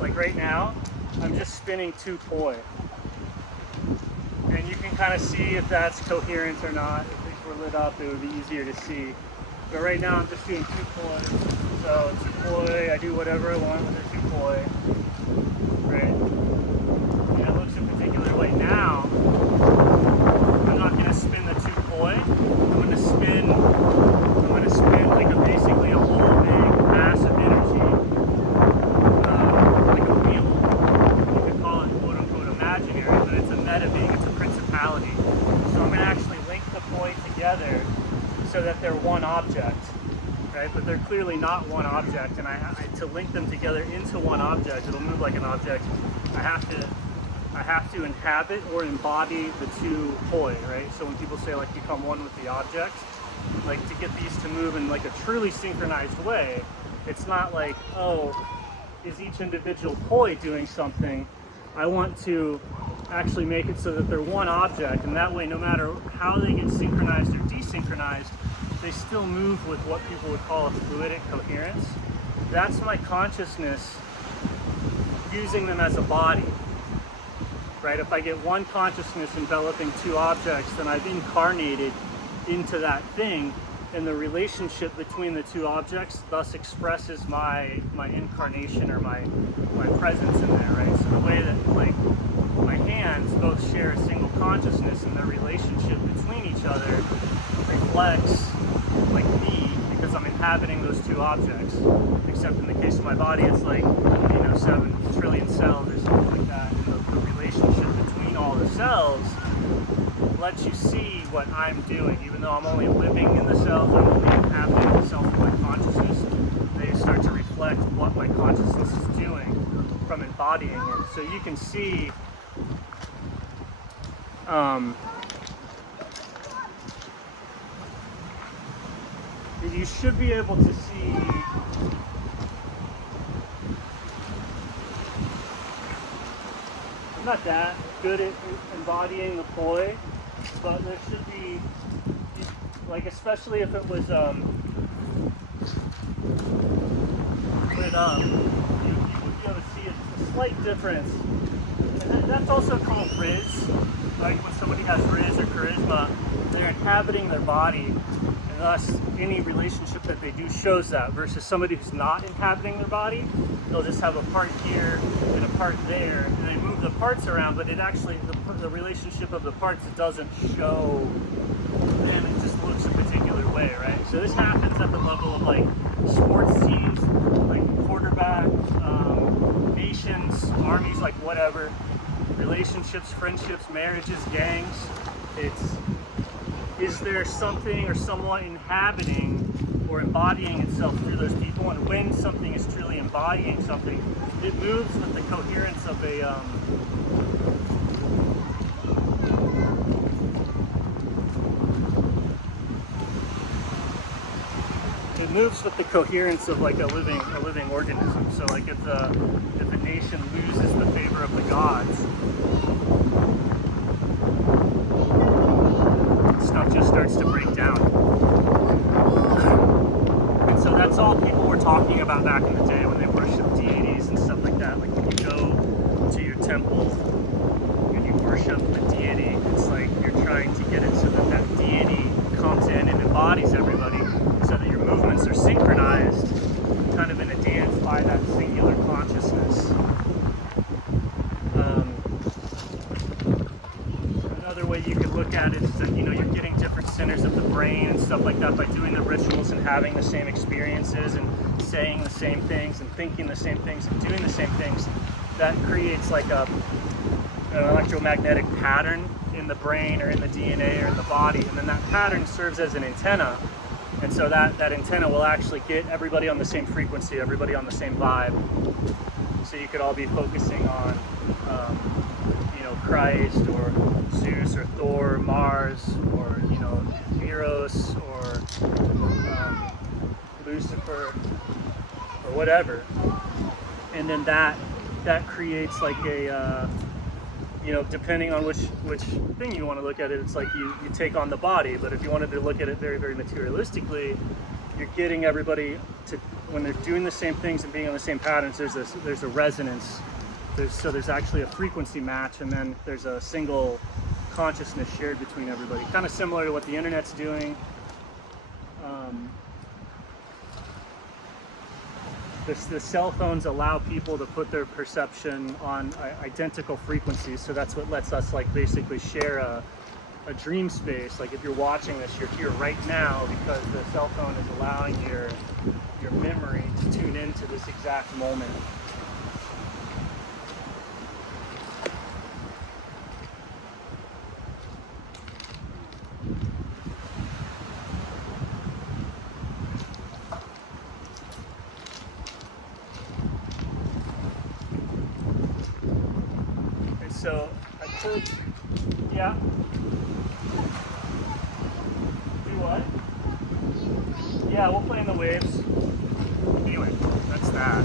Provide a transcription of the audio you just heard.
like right now, I'm just spinning 2 poi. And you can kind of see if that's coherent or not. If things were lit up, it would be easier to see. But right now I'm just doing 2 poi. So 2 poi, I do whatever I want with the 2 poi. Right? And it looks a particular way. Now, I'm not going to spin the 2 poi. I'm going to spin like basically a whole big mass of energy. Like a wheel. You could call it quote unquote imaginary, but it's a meta being, it's a principality. So I'm going to actually link the poi together so that they're one object, right? But they're clearly not one object, and to link them together into one object, it'll move like an object. I have to inhabit or embody the 2 poi, right? So when people say like become one with the object, like to get these to move in like a truly synchronized way, it's not like, oh, is each individual poi doing something? I want to actually make it so that they're one object, and that way no matter how they get synchronized or desynchronized, they still move with what people would call a fluidic coherence. That's my consciousness using them as a body, right? If I get one consciousness enveloping 2 objects, then I've incarnated into that thing, and the relationship between the 2 objects thus expresses my incarnation or my presence in there, right? So the way that like my hands both share a single consciousness, and their relationship between each other reflects like me, because I'm inhabiting those 2 objects. Except in the case of my body, it's like 7 trillion cells or something like that. And the relationship between all the cells lets you see what I'm doing, even though I'm only living in the cells, I'm only inhabiting the cells of my consciousness. They start to reflect what my consciousness is doing from embodying it. So you can see you should be able to see I'm not that good at embodying the poi, but there should be, like, especially if it was lit up, you would be able to see a slight difference. And that's also called riz. Like when somebody has riz or charisma, they're inhabiting their body, and thus any relationship that they do shows that, versus somebody who's not inhabiting their body. They'll just have a part here and a part there, and they move the parts around, but it actually, the relationship of the parts, it doesn't show them, it just looks a particular way, right? So this happens at the level of like sports teams, like quarterback, nations, armies, like whatever, relationships, friendships, marriages, gangs. Is there something or someone inhabiting or embodying itself through those people? And when something is truly embodying something, it moves with the coherence of a it moves with the coherence of like a living organism. So like if a nation loses the favor of the gods, stuff just starts to break down. And so that's all people were talking about back in the day when they worshiped deities and stuff like that. Like when you go to your temple and you worship the deity, it's like you're trying to get it so that that deity comes in and embodies everybody, so that your movements are synchronized kind of in a dance by that singular consciousness. Another way you could look at it is that, you're getting different centers of the brain and stuff like that by doing the rituals and having the same experiences and saying the same things and thinking the same things and doing the same things. That creates like an electromagnetic pattern in the brain or in the DNA or in the body, and then that pattern serves as an antenna. And so that antenna will actually get everybody on the same frequency, everybody on the same vibe. So you could all be focusing on, Christ or Zeus or Thor, or Mars, or Eros or Lucifer or whatever. And then that creates like a depending on which thing you want to look at it, it's like you take on the body. But if you wanted to look at it very, very materialistically, you're getting everybody to, when they're doing the same things and being on the same patterns, there's a resonance. There's actually a frequency match, and then there's a single consciousness shared between everybody. Kind of similar to what the internet's doing. The cell phones allow people to put their perception on identical frequencies, so that's what lets us like basically share a dream space. Like if you're watching this, you're here right now because the cell phone is allowing your memory to tune into this exact moment. So I could, yeah. Do what? Yeah, we'll play in the waves. Anyway, that's that.